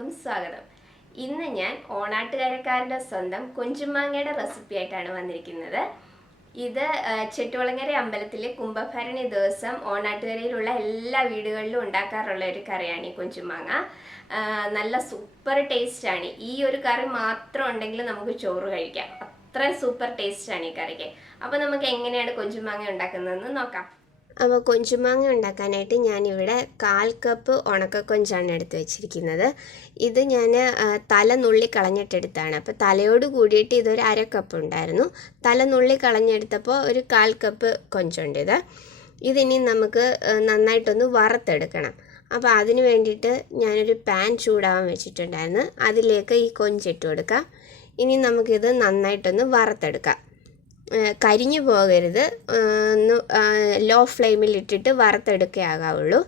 എല്ലാവർക്കും സ്വാഗതം. ഇന്ന് ഞാൻ ഓണാട്ടുകാരക്കാരുടെ സ്വന്തം കൊഞ്ചുമാങ്ങയുടെ റെസിപ്പി ആയിട്ടാണ് വന്നിരിക്കുന്നത്. ഇത് ചെട്ടികുളങ്ങര അമ്പലത്തിലെ കുംഭഭരണി ദിവസം ഓണാട്ടുകരയിലുള്ള എല്ലാ വീടുകളിലും ഉണ്ടാക്കാറുള്ള ഒരു കറിയാണ് ഈ കൊഞ്ചുമാങ്ങ. നല്ല സൂപ്പർ ടേസ്റ്റാണ്. ഈ ഒരു കറി മാത്രം ഉണ്ടെങ്കിൽ നമുക്ക് ചോറ് കഴിക്കാം. അത്ര സൂപ്പർ ടേസ്റ്റാണ് ഈ കറിക്ക്. അപ്പോൾ നമുക്ക് എങ്ങനെയാണ് കൊഞ്ചുമാങ്ങ ഉണ്ടാക്കുന്നതെന്ന് നോക്കാം. അപ്പോൾ കൊഞ്ചുമാങ്ങ ഉണ്ടാക്കാനായിട്ട് ഞാനിവിടെ 1/4 കപ്പ് ഉണക്കക്കൊഞ്ചാണ് എടുത്ത് വെച്ചിരിക്കുന്നത്. ഇത് ഞാൻ തല നുള്ളി കളഞ്ഞിട്ടെടുത്താണ്. അപ്പോൾ തലയോട് കൂടിയിട്ട് ഇതൊരു 1/2 കപ്പ് ഉണ്ടായിരുന്നു. തല നുള്ളി കളഞ്ഞെടുത്തപ്പോൾ ഒരു 1/4 കപ്പ് കൊഞ്ചുണ്ട്. ഇതിനി നമുക്ക് നന്നായിട്ടൊന്ന് വറുത്തെടുക്കണം. അപ്പോൾ അതിന് വേണ്ടിയിട്ട് ഞാനൊരു പാൻ ചൂടാവാൻ വെച്ചിട്ടുണ്ടായിരുന്നു. അതിലേക്ക് ഈ കൊഞ്ചിട്ട് കൊടുക്കാം. ഇനി നമുക്കിത് നന്നായിട്ടൊന്ന് വറുത്തെടുക്കാം. കരിഞ്ഞു പോകരുത്, ഒന്ന് ലോ ഫ്ലെയിമിൽ ഇട്ടിട്ട് വറുത്തെടുക്കുകയാകാവുള്ളൂ.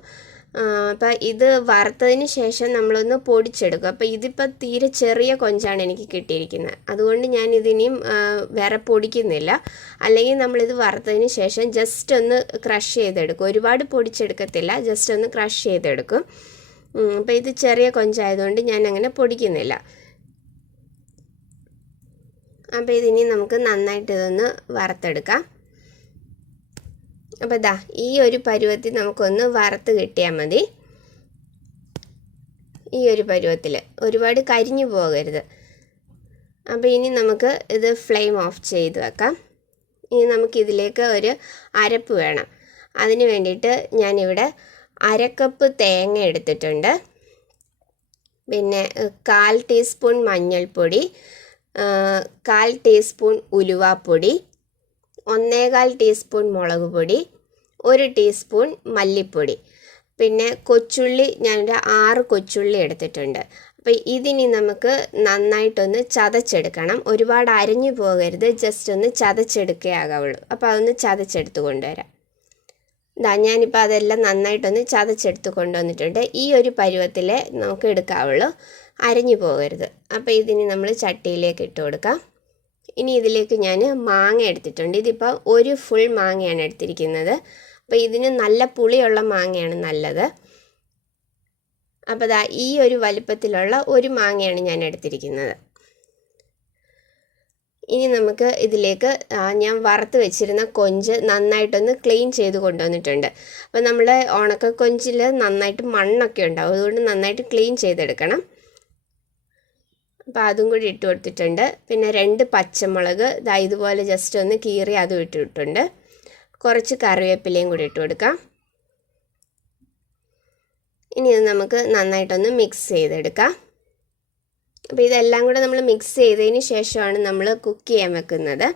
അപ്പോൾ ഇത് വറുത്തതിന് ശേഷം നമ്മളൊന്ന് പൊടിച്ചെടുക്കും. അപ്പോൾ ഇതിപ്പോൾ തീരെ ചെറിയ കൊഞ്ചാണ് എനിക്ക് കിട്ടിയിരിക്കുന്നത്. അതുകൊണ്ട് ഞാൻ ഇതിനിയും വേറെ പൊടിക്കുന്നില്ല. അല്ലെങ്കിൽ നമ്മളിത് വറുത്തതിന് ശേഷം ജസ്റ്റ് ഒന്ന് ക്രഷ് ചെയ്തെടുക്കും. ഒരുപാട് പൊടിച്ചെടുക്കത്തില്ല, ജസ്റ്റ് ഒന്ന് ക്രഷ് ചെയ്തെടുക്കും. അപ്പോൾ ഇത് ചെറിയ കൊഞ്ചായതുകൊണ്ട് ഞാൻ അങ്ങനെ പൊടിക്കുന്നില്ല. അപ്പോൾ ഇതിനി നമുക്ക് നന്നായിട്ട് ഇതൊന്ന് വറുത്തെടുക്കാം. അപ്പോൾ ഈ ഒരു പരുവത്തിൽ നമുക്കൊന്ന് വറുത്ത് കിട്ടിയാൽ മതി. ഈ ഒരു പരുവത്തിൽ, ഒരുപാട് കരിഞ്ഞു പോകരുത്. അപ്പോൾ ഇനി നമുക്ക് ഇത് ഫ്ലെയിം ഓഫ് ചെയ്ത് വെക്കാം. ഇനി നമുക്കിതിലേക്ക് ഒരു അരപ്പ് വേണം. അതിന് വേണ്ടിയിട്ട് ഞാനിവിടെ 1/2 കപ്പ് തേങ്ങ എടുത്തിട്ടുണ്ട്. പിന്നെ 1/4 ടീസ്പൂൺ മഞ്ഞൾപ്പൊടി, 1/4 ടീസ്പൂൺ ഉലുവാപ്പൊടി, 1/4 ടീസ്പൂൺ മുളക് പൊടി, 1 ടീസ്പൂൺ മല്ലിപ്പൊടി, പിന്നെ കൊച്ചുള്ളി ഞാനൊരു 6 കൊച്ചുള്ളി എടുത്തിട്ടുണ്ട്. അപ്പോൾ ഇതിനി നമുക്ക് നന്നായിട്ടൊന്ന് ചതച്ചെടുക്കണം. ഒരുപാട് അരഞ്ഞു പോകരുത്, ജസ്റ്റ് ഒന്ന് ചതച്ചെടുക്കുകയാകാവുള്ളൂ. അപ്പോൾ അതൊന്ന് ചതച്ചെടുത്ത് കൊണ്ടുവരാം. ഞാനിപ്പോൾ അതെല്ലാം നന്നായിട്ടൊന്ന് ചതച്ചെടുത്ത് കൊണ്ടുവന്നിട്ടുണ്ട്. ഈ ഒരു പരുവത്തിലേ നമുക്ക് എടുക്കാവുള്ളൂ, അരഞ്ഞു പോകരുത്. അപ്പോൾ ഇതിന് നമ്മൾ ചട്ടിയിലേക്ക് ഇട്ട് കൊടുക്കാം. ഇനി ഇതിലേക്ക് ഞാൻ മാങ്ങ എടുത്തിട്ടുണ്ട്. ഇതിപ്പോൾ ഒരു ഫുൾ മാങ്ങയാണ് എടുത്തിരിക്കുന്നത്. അപ്പോൾ ഇതിന് നല്ല പുളിയുള്ള മാങ്ങയാണ് നല്ലത്. അപ്പോൾ ഈ ഒരു വലുപ്പത്തിലുള്ള ഒരു മാങ്ങയാണ് ഞാൻ എടുത്തിരിക്കുന്നത്. ഇനി നമുക്ക് ഇതിലേക്ക് ഞാൻ വറുത്ത് വെച്ചിരുന്ന കൊഞ്ച് നന്നായിട്ടൊന്ന് ക്ലീൻ ചെയ്ത് കൊണ്ടുവന്നിട്ടുണ്ട്. അപ്പോൾ നമ്മൾ ഉണക്കക്കൊഞ്ചിൽ നന്നായിട്ട് മണ്ണൊക്കെ ഉണ്ടാവും, അതുകൊണ്ട് നന്നായിട്ട് ക്ലീൻ ചെയ്തെടുക്കണം. അപ്പോൾ അതും കൂടി ഇട്ട് കൊടുത്തിട്ടുണ്ട്. പിന്നെ 2 പച്ചമുളക് ഇതുപോലെ ജസ്റ്റ് ഒന്ന് കീറി അതും ഇട്ടിട്ടുണ്ട്. കുറച്ച് കറിവേപ്പിലയും കൂടി ഇട്ട് കൊടുക്കാം. ഇനി ഇത് നമുക്ക് നന്നായിട്ടൊന്ന് മിക്സ് ചെയ്തെടുക്കാം. അപ്പോൾ ഇതെല്ലാം കൂടെ നമ്മൾ മിക്സ് ചെയ്തതിന് ശേഷമാണ് നമ്മൾ കുക്ക് ചെയ്യാൻ വെക്കുന്നത്.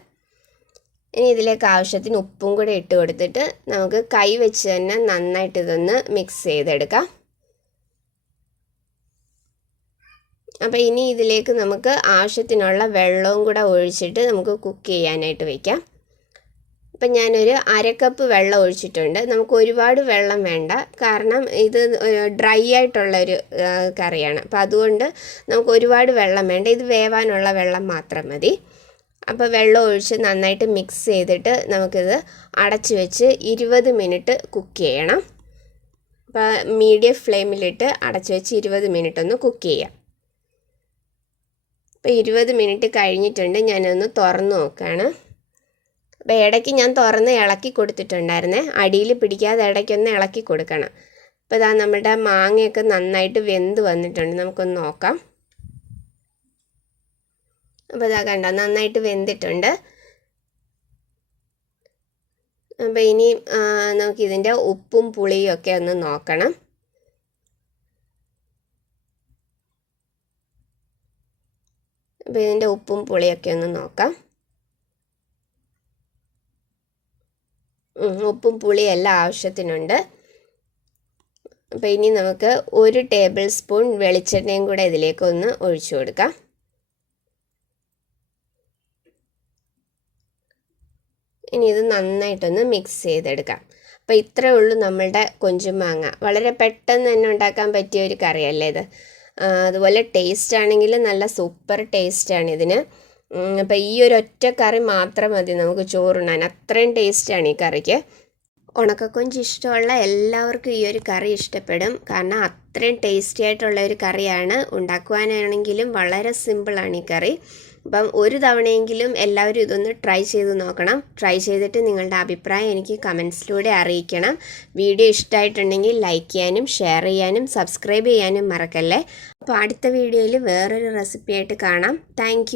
ഇനി ഇതിലേക്ക് ആവശ്യത്തിന് ഉപ്പും കൂടെ ഇട്ട് കൊടുത്തിട്ട് നമുക്ക് കൈ വെച്ച് തന്നെ നന്നായിട്ട് ഇതൊന്ന് മിക്സ് ചെയ്തെടുക്കാം. അപ്പോൾ ഇനി ഇതിലേക്ക് നമുക്ക് ആവശ്യത്തിനുള്ള വെള്ളവും കൂടെ ഒഴിച്ചിട്ട് നമുക്ക് കുക്ക് ചെയ്യാനായിട്ട് വയ്ക്കാം. അപ്പം ഞാനൊരു 1/2 കപ്പ് വെള്ളം ഒഴിച്ചിട്ടുണ്ട്. നമുക്ക് ഒരുപാട് വെള്ളം വേണ്ട, കാരണം ഇത് ഡ്രൈ ആയിട്ടുള്ളൊരു കറിയാണ്. അപ്പോൾ അതുകൊണ്ട് നമുക്ക് ഒരുപാട് വെള്ളം വേണ്ട, ഇത് വേവാനുള്ള വെള്ളം മാത്രം മതി. അപ്പോൾ വെള്ളം ഒഴിച്ച് നന്നായിട്ട് മിക്സ് ചെയ്തിട്ട് നമുക്കിത് അടച്ച് വെച്ച് 20 മിനിറ്റ് കുക്ക് ചെയ്യണം. അപ്പോൾ മീഡിയം ഫ്ലെയിമിലിട്ട് അടച്ച് വെച്ച് 20 മിനിറ്റ് ഒന്ന് കുക്ക് ചെയ്യാം. അപ്പോൾ 20 മിനിറ്റ് കഴിഞ്ഞിട്ടുണ്ട്. ഞാനൊന്ന് തുറന്ന് നോക്കുകയാണ്. അപ്പോൾ ഇടയ്ക്ക് ഞാൻ തുറന്ന് ഇളക്കി കൊടുത്തിട്ടുണ്ടായിരുന്നേ, അടിയിൽ പിടിക്കാതെ ഇടയ്ക്കൊന്ന് ഇളക്കി കൊടുക്കണം. അപ്പോൾ നമ്മുടെ മാങ്ങയൊക്കെ നന്നായിട്ട് വെന്ത് വന്നിട്ടുണ്ട്. നമുക്കൊന്ന് നോക്കാം. അപ്പോൾ കണ്ടോ, നന്നായിട്ട് വെന്തിട്ടുണ്ട്. അപ്പോൾ ഇനി നമുക്കിതിൻ്റെ ഉപ്പും പുളിയും ഒക്കെ ഒന്ന് നോക്കണം. അപ്പോൾ ഇതിൻ്റെ ഉപ്പും പുളിയൊക്കെ ഒന്ന് നോക്കാം. ഉപ്പും പുളിയെല്ലാം ആവശ്യത്തിനുണ്ട്. അപ്പോൾ ഇനി നമുക്ക് 1 ടേബിൾ സ്പൂൺ വെളിച്ചെണ്ണയും കൂടെ ഇതിലേക്കൊന്ന് ഒഴിച്ചു കൊടുക്കാം. ഇനി ഇത് നന്നായിട്ടൊന്ന് മിക്സ് ചെയ്തെടുക്കാം. അപ്പോൾ ഇത്രയേ ഉള്ളൂ നമ്മളുടെ കൊഞ്ചുമാങ്ങ. വളരെ പെട്ടെന്ന് തന്നെ ഉണ്ടാക്കാൻ പറ്റിയ ഒരു കറിയല്ലേ ഇത്. അതുപോലെ ടേസ്റ്റ് ആണെങ്കിൽ നല്ല സൂപ്പർ ടേസ്റ്റാണ് ഇതിന്. അപ്പോൾ ഈ ഒരു ഒറ്റ കറി മാത്രം മതി നമുക്ക് ചോറുണ്ണാൻ, അത്രയും ടേസ്റ്റാണ് ഈ കറിക്ക്. ഉണക്കക്കൊഞ്ച് ഇഷ്ടമുള്ള എല്ലാവർക്കും ഈ ഒരു കറി ഇഷ്ടപ്പെടും, കാരണം അത്രയും ടേസ്റ്റി ആയിട്ടുള്ള ഒരു കറിയാണ്. ഉണ്ടാക്കുവാനാണെങ്കിലും വളരെ സിമ്പിളാണ് ഈ കറി. അപ്പം ഒരു തവണയെങ്കിലും എല്ലാവരും ഇതൊന്ന് ട്രൈ ചെയ്ത് നോക്കണം. ട്രൈ ചെയ്തിട്ട് നിങ്ങളുടെ അഭിപ്രായം എനിക്ക് കമൻസിലൂടെ അറിയിക്കണം. വീഡിയോ ഇഷ്ടമായിട്ടുണ്ടെങ്കിൽ ലൈക്ക് ചെയ്യാനും ഷെയർ ചെയ്യാനും സബ്സ്ക്രൈബ് ചെയ്യാനും മറക്കല്ലേ. അപ്പോൾ അടുത്ത വീഡിയോയിൽ വേറൊരു റെസിപ്പി ആയിട്ട് കാണാം. താങ്ക്